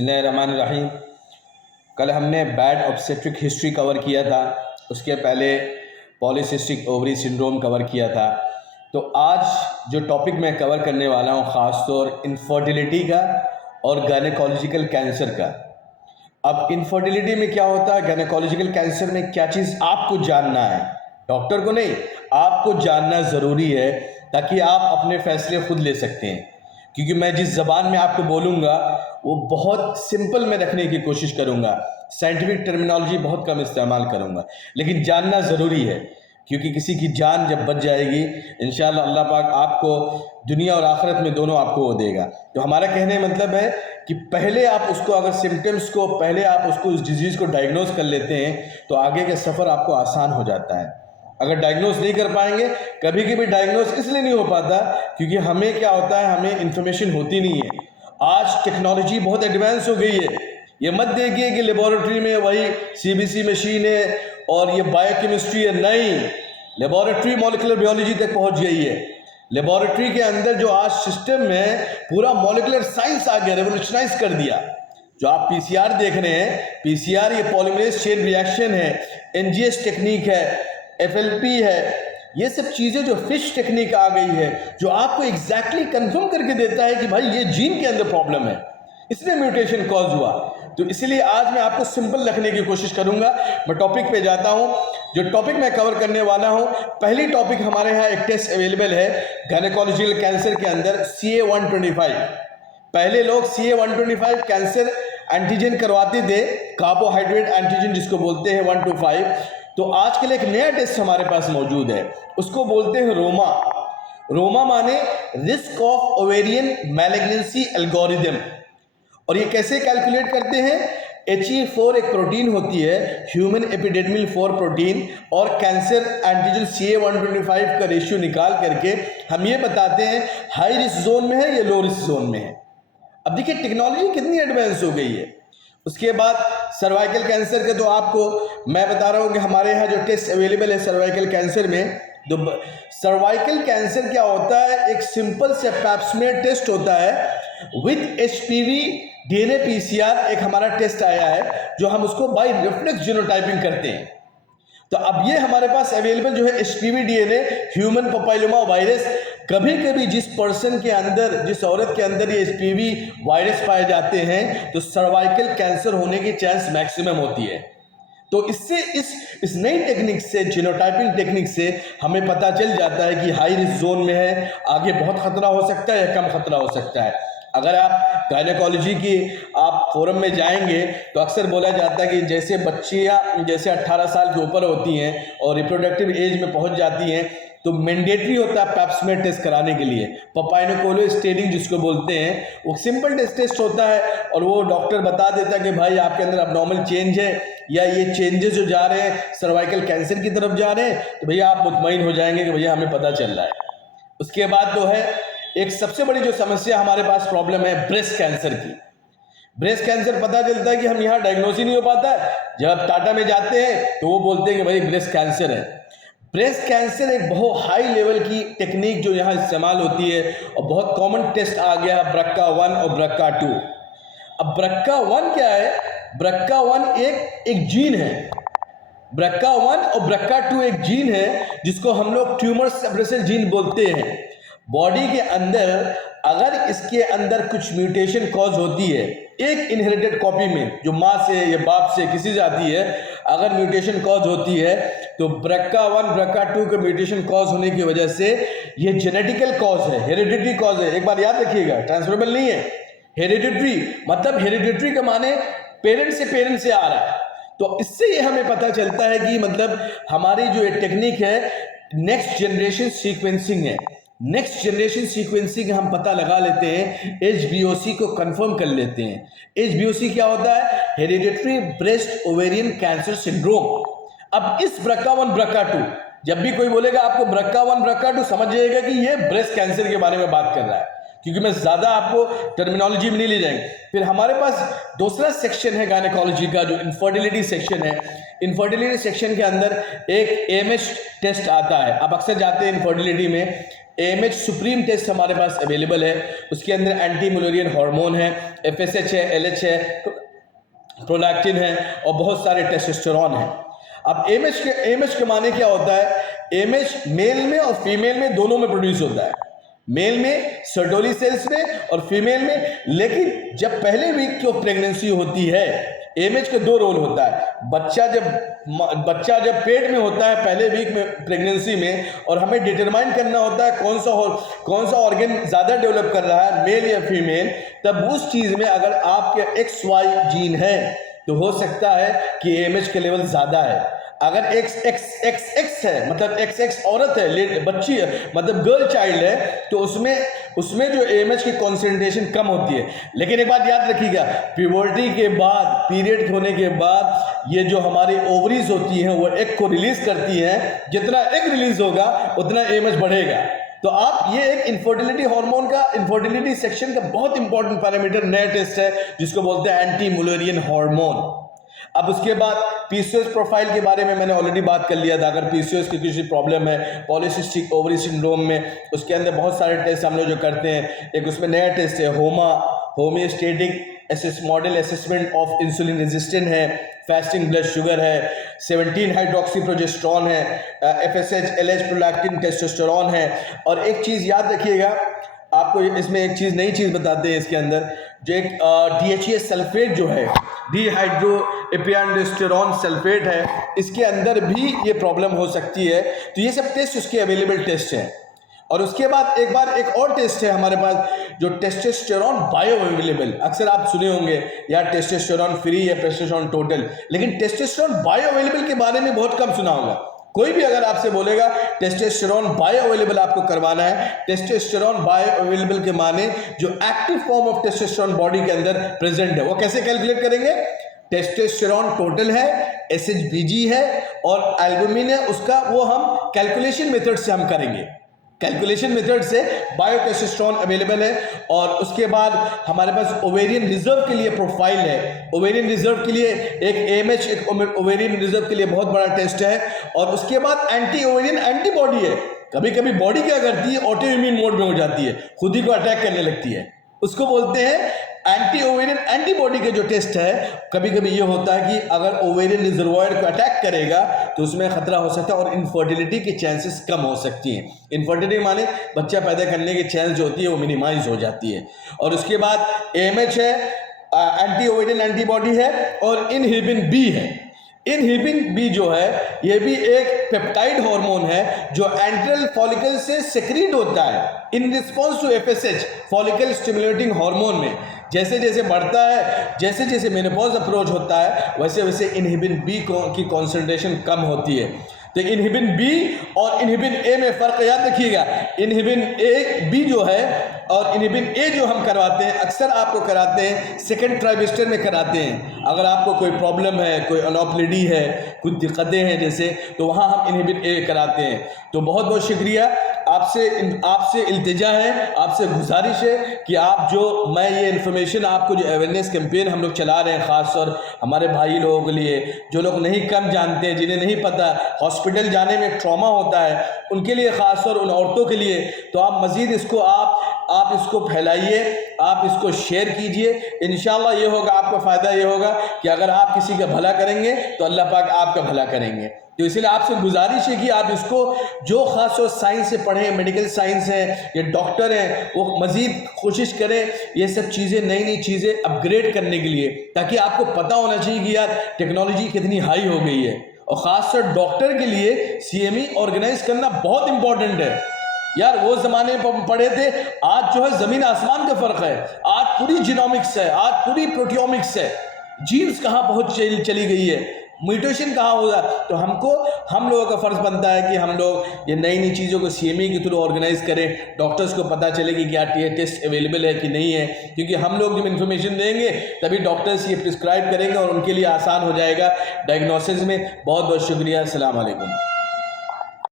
बिस्मिल्लाहिर्रहमानिर्रहीम। कल हमने बैड ऑब्स्टेट्रिक हिस्ट्री कवर किया था, उसके पहले पॉलीसिस्टिक ओवरी सिंड्रोम कवर किया था। तो आज जो टॉपिक मैं कवर करने वाला हूँ ख़ास तौर इनफर्टिलिटी का और गायनेकोलॉजिकल कैंसर का। अब इनफर्टिलिटी में क्या होता है, गायनेकोलॉजिकल कैंसर में क्या चीज़ आपको जानना है, डॉक्टर को नहीं, आपको जानना ज़रूरी है ताकि आप अपने फैसले खुद ले सकते हैं। क्योंकि मैं जिस ज़बान में आपको बोलूँगा वो बहुत सिंपल में रखने की कोशिश करूँगा, साइंटिफिक टर्मिनोलॉजी बहुत कम इस्तेमाल करूँगा, लेकिन जानना ज़रूरी है क्योंकि किसी की जान जब बच जाएगी इंशाअल्लाह अल्लाह पाक आपको दुनिया और आखिरत में दोनों आपको वो देगा। तो हमारा कहने का मतलब है कि पहले आप उसको अगर सिम्टम्स को पहले आप उसको उस डिजीज़ को डायग्नोज कर लेते हैं तो आगे का सफ़र आपको आसान हो जाता है। अगर डायग्नोज नहीं कर पाएंगे, कभी कभी डायग्नोज इसलिए नहीं हो पाता क्योंकि हमें क्या होता है, हमें इन्फॉर्मेशन होती नहीं है। आज टेक्नोलॉजी बहुत एडवांस हो गई है। ये मत देखिए कि लेबोरेटरी में वही CBC मशीन है और ये बायोकेमिस्ट्री है, नहीं, लेबोरेटरी मॉलिक्यूलर बायोलॉजी तक पहुंच गई है। लेबोरेटरी के अंदर जो आज सिस्टम में पूरा मॉलिक्यूलर साइंस आ गया, रेवोल्यूशनाइज कर दिया। जो आप PCR देख रहे हैं, PCR ये पॉलीमरेज चेन रिएक्शन है, NGS टेक्निक है, FLP है, ये सब चीज़ें जो फिश टेक्निक आ गई है जो आपको एग्जैक्टली कंफर्म करके देता है कि भाई ये जीन के अंदर प्रॉब्लम है, इसलिए म्यूटेशन कॉज हुआ। तो इसलिए आज मैं आपको सिंपल रखने की कोशिश करूंगा। मैं टॉपिक पे जाता हूं। जो टॉपिक मैं कवर करने वाला हूं, पहली टॉपिक हमारे यहाँ एक टेस्ट अवेलेबल है गायनेकोलॉजिकल कैंसर के अंदर, CA-125। पहले लोग CA-125 कैंसर एंटीजन करवाते थे, कार्बोहाइड्रेट एंटीजन जिसको बोलते हैं 125। तो आजकल एक नया टेस्ट हमारे पास मौजूद है, उसको बोलते हैं रोमा। रोमा माने risk of ovarian malignancy algorithm. और ये कैसे कैलकुलेट करते हैं, HE4 एक प्रोटीन होती है, ह्यूमन एपिडेर्मल 4 प्रोटीन, और कैंसर एंटीजन CA-125 का रेशियो निकाल करके हम ये बताते हैं हाई रिस्क जोन में है या लो रिस्क जोन में है। अब देखिए टेक्नोलॉजी कितनी एडवांस हो गई है। उसके बाद सर्वाइकल कैंसर के तो आपको मैं बता रहा हूँ कि हमारे यहाँ जो टेस्ट अवेलेबल है सर्वाइकल कैंसर में, तो सर्वाइकल कैंसर क्या होता है, एक सिंपल से पैप्समेयर टेस्ट होता है विथ HPV DNA PCR। एक हमारा टेस्ट आया है जो हम उसको बाय रिफ्लेक्स जीनोटाइपिंग करते हैं। तो अब ये हमारे पास अवेलेबल जो है HPV DNA human papilloma virus. कभी कभी जिस पर्सन के अंदर, जिस औरत के अंदर ये HPV वायरस पाए जाते हैं तो सर्वाइकल कैंसर होने की चांस मैक्सिमम होती है। तो इससे इस नई टेक्निक से, जीनोटाइपिंग टेक्निक से हमें पता चल जाता है कि हाई रिस्क जोन में है, आगे बहुत खतरा हो सकता है या कम खतरा हो सकता है। अगर आप गायनेकोलॉजी की आप फोरम में जाएंगे तो अक्सर बोला जाता है कि जैसे बच्चियां जैसे 18 साल के ऊपर होती हैं और रिप्रोडक्टिव एज में पहुंच जाती हैं तो मैंडेटरी होता है पैप्समेयर टेस्ट कराने के लिए। पपाइनोकोलो स्टेनिंग जिसको बोलते हैं, वो सिंपल टेस्ट होता है और वो डॉक्टर बता देता है कि भाई आपके अंदर अबनॉर्मल चेंज है या ये चेंजेस जो जा रहे हैं सर्वाइकल कैंसर की तरफ जा रहे हैं, तो भैया आप मुतमईन हो जाएंगे कि भैया हमें पता चल रहा है। उसके बाद तो है एक सबसे बड़ी जो समस्या हमारे पास प्रॉब्लम है ब्रेस्ट कैंसर की। ब्रेस्ट कैंसर पता चलता है कि हम यहाँ डायग्नोस ही नहीं हो पाता है। जब टाटा में जाते हैं तो वो बोलते हैं कि भाई ब्रेस्ट कैंसर है। ब्रेस्ट कैंसर एक बहुत हाई लेवल की टेक्निक जो यहाँ इस्तेमाल होती है और बहुत कॉमन टेस्ट आ गया है BRCA1 और BRCA2। अब BRCA1 क्या है, BRCA1 एक जीन है, BRCA1 और BRCA2 एक जीन है जिसको हम लोग ट्यूमर सप्रेसर जीन बोलते हैं। बॉडी के अंदर अगर इसके अंदर कुछ म्यूटेशन कॉज होती है, एक इनहेरिटेड कॉपी में जो माँ से या बाप से किसी से आती है, अगर म्यूटेशन कॉज होती है तो BRCA1 BRCA2 के म्यूटेशन कॉज होने की वजह से ये जेनेटिकल कॉज है, हेरिडिटरी कॉज है। एक बार याद रखिएगा, ट्रांसफरेबल नहीं है। हेरिडिटरी मतलब हेरिडिटरी का माने पेरेंट से आ रहा है। तो इससे ये हमें पता चलता है कि मतलब हमारी जो ये टेक्निक है नेक्स्ट जनरेशन सीक्वेंसिंग है। नेक्स्ट जनरेशन सीक्वेंसिंग हम पता लगा लेते हैं, HBOC को कंफर्म कर लेते हैं। HBOC क्या होता है, hereditary breast ovarian cancer syndrome. अब इस BRCA1 BRCA2 जब भी कोई बोलेगा आपको BRCA1 BRCA2 समझ जाइएगा कि ये ब्रेस्ट कैंसर के बारे में बात कर रहा है, क्योंकि मैं ज्यादा आपको टर्मिनोलॉजी में नहीं ले जाएंगे। फिर हमारे पास दूसरा सेक्शन है गायनेकोलॉजी का जो इनफर्टिलिटी सेक्शन है। इनफर्टिलिटी सेक्शन के अंदर एक AMH टेस्ट आता है। आप अक्सर जाते हैं इनफर्टिलिटी में, AMH सुप्रीम टेस्ट हमारे पास अवेलेबल है। उसके अंदर एंटी मुलेरियन हार्मोन है, FSH है, LH है, प्रोलैक्टिन है और बहुत सारे टेस्टोस्टेरोन है। अब AMH के माने क्या होता है? AMH मेल में और फीमेल में दोनों में प्रोड्यूस होता है, मेल में सर्टोली सेल्स में और फीमेल में। लेकिन जब पहले वीक की प्रेगनेंसी होती है, AMH के दो रोल होता है। बच्चा जब पेट में होता है पहले वीक में प्रेगनेंसी में, और हमें डिटरमाइन करना होता है कौन सा ऑर्गन ज़्यादा डेवलप कर रहा है, मेल या फीमेल। तब उस चीज़ में अगर आपके XY जीन है तो हो सकता है कि AMH के लेवल ज़्यादा है। अगर XX है, मतलब XX औरत है, बच्ची है, मतलब गर्ल चाइल्ड है, तो उसमें जो AMH की कॉन्सेंट्रेशन कम होती है। लेकिन एक बात याद रखिएगा, प्यूबर्टी के बाद, पीरियड होने के बाद, ये जो हमारी ओवरीज होती हैं वो एग को रिलीज करती हैं। जितना एग रिलीज होगा उतना AMH बढ़ेगा। तो आप ये एक इनफर्टिलिटी हार्मोन का, इनफर्टिलिटी सेक्शन का बहुत इंपॉर्टेंट पैरामीटर नया टेस्ट है जिसको बोलते हैं एंटी मुलेरियन हार्मोन। अब उसके बाद PCOS प्रोफाइल के बारे में मैंने ऑलरेडी बात कर लिया था। अगर PCOS की किसी प्रॉब्लम है, पॉलीसिस्टिक ओवरी सिंड्रोम में, उसके अंदर बहुत सारे टेस्ट हम लोग जो करते हैं। एक उसमें नया टेस्ट है homeostatic model assessment of insulin resistant है, फास्टिंग ब्लड शुगर है, 17 हाइड्रोक्सी प्रोजेस्टेरॉन है, FSH, LH, प्रोलैक्टिन, टेस्टोस्टेरोन है। और एक चीज़ याद रखिएगा, आपको इसमें एक चीज़, नई चीज़ बताते हैं इसके अंदर, जो एक DHEA सल्फेट जो है, डिहाइड्रो एपियांडोस्टेरोन सल्फेट है, इसके अंदर भी ये प्रॉब्लम हो सकती है। तो ये सब टेस्ट उसके अवेलेबल टेस्ट हैं। और उसके बाद एक और टेस्ट है हमारे पास, जो टेस्टोस्टेरोन बायो अवेलेबल। अक्सर आप सुने होंगे यार टेस्टोस्टेरोन फ्री या टेस्टोस्टेरोन टोटल, लेकिन टेस्टोस्टेरोन बायो अवेलेबल के बारे में बहुत कम सुना होगा। कोई भी अगर आपसे बोलेगा टेस्टोस्टेरोन बायो अवेलेबल आपको करवाना है, टेस्टोस्टेरोन बायो अवेलेबल के माने जो active form of testosterone body के अंदर प्रेजेंट है। वो कैसे कैलकुलेट करेंगे? टेस्टोस्टेरोन टोटल है, SHBG है और एल्बुमिन है, उसका वो हम कैलकुलेशन मेथड से हम करेंगे। कैलकुलेशन मेथड से बायोटेस्टोस्टेरोन अवेलेबल है। और उसके बाद हमारे पास ओवेरियन रिजर्व के लिए प्रोफाइल है। ओवेरियन रिजर्व के लिए एक AMH, एक ओवेरियन रिजर्व के लिए बहुत बड़ा टेस्ट है। और उसके बाद एंटी ओवेरियन एंटीबॉडी है। कभी कभी बॉडी क्या करती है, ऑटो इम्यून मोड में हो जाती है, खुद ही को अटैक करने लगती है, उसको बोलते हैं एंटी ओवेरियन एंटीबॉडी के जो टेस्ट है। कभी कभी ये होता है कि अगर ओवेरियन रिजर्वॉयर को अटैक करेगा तो उसमें खतरा हो सकता है और इनफर्टिलिटी की चांसेस कम हो सकती हैं। इनफर्टिलिटी माने बच्चा पैदा करने की चांस जो होती है वो मिनिमाइज हो जाती है। और उसके बाद AMH है, एंटी ओवेरियन एंटीबॉडी है, और इनहिबिन बी है। इनहिबिन बी जो है ये भी एक पेप्टाइड हार्मोन है जो एंट्रल फॉलिकल से सेक्रीट होता है in response to FSH, follicle stimulating hormone में। जैसे जैसे बढ़ता है, जैसे जैसे मेनोपॉज अप्रोच होता है, वैसे वैसे इनहिबिन बी की कॉन्सेंट्रेशन कम होती है। तो इनहिबिन बी और इनहिबिन ए में फ़र्क याद रखिएगा। इनहिबिन बी जो है और इनहिबिन ए जो हम करवाते हैं, अक्सर आपको कराते हैं सेकेंड ट्राइमेस्टर में कराते हैं। अगर आपको कोई प्रॉब्लम है, कोई अनोप्लिडी है, कुछ दिक्कतें हैं जैसे, तो वहाँ हम इनहिबिन ए कराते हैं। तो बहुत बहुत शुक्रिया। आपसे इल्तिजा है, आपसे गुजारिश है कि मैं ये इन्फॉर्मेशन आपको, जो अवेयरनेस कैंपेन हम लोग चला रहे हैं, ख़ासतौर हमारे भाई लोगों के लिए जो लोग नहीं कम जानते हैं, जिन्हें नहीं पता हॉस्पिटल जाने में ट्रॉमा होता है, उनके लिए, ख़ासतौर उन औरतों के लिए, तो आप मज़ीद इसको आप इसको फैलाइए, आप इसको शेयर कीजिए। इंशाल्लाह ये होगा, आपका फ़ायदा ये होगा कि अगर आप किसी का भला करेंगे तो अल्लाह पाक आपका भला करेंगे। तो इसलिए आपसे गुजारिश है कि आप इसको, जो ख़ास तौर साइंस से पढ़ें, मेडिकल साइंस है या डॉक्टर हैं, वो मज़ीद कोशिश करें ये सब चीज़ें, नई नई चीज़ें अपग्रेड करने के लिए, ताकि आपको पता होना चाहिए कि यार टेक्नोलॉजी कितनी हाई हो गई है। और ख़ासतौर डॉक्टर के लिए CME ऑर्गेनाइज करना बहुत इंपॉर्टेंट है यार। वो ज़माने में पढ़े थे, आज जो है ज़मीन आसमान का फ़र्क है। आज पूरी जीनोमिक्स है, आज पूरी प्रोटियोमिक्स है, जीन्स कहाँ पहुँच चली गई है, म्यूटेशन कहाँ होगा। तो हम लोगों का फ़र्ज़ बनता है कि हम लोग ये नई नई चीज़ों को CME के थ्रू ऑर्गेनाइज करें, डॉक्टर्स को पता चले कि क्या ये टेस्ट अवेलेबल है कि नहीं है। क्योंकि हम लोग जब इन्फॉर्मेशन देंगे तभी डॉक्टर्स ये प्रिस्क्राइब करेंगे और उनके लिए आसान हो जाएगा डायग्नोसिस में। बहुत बहुत शुक्रिया। अस्सलाम वालेकुम।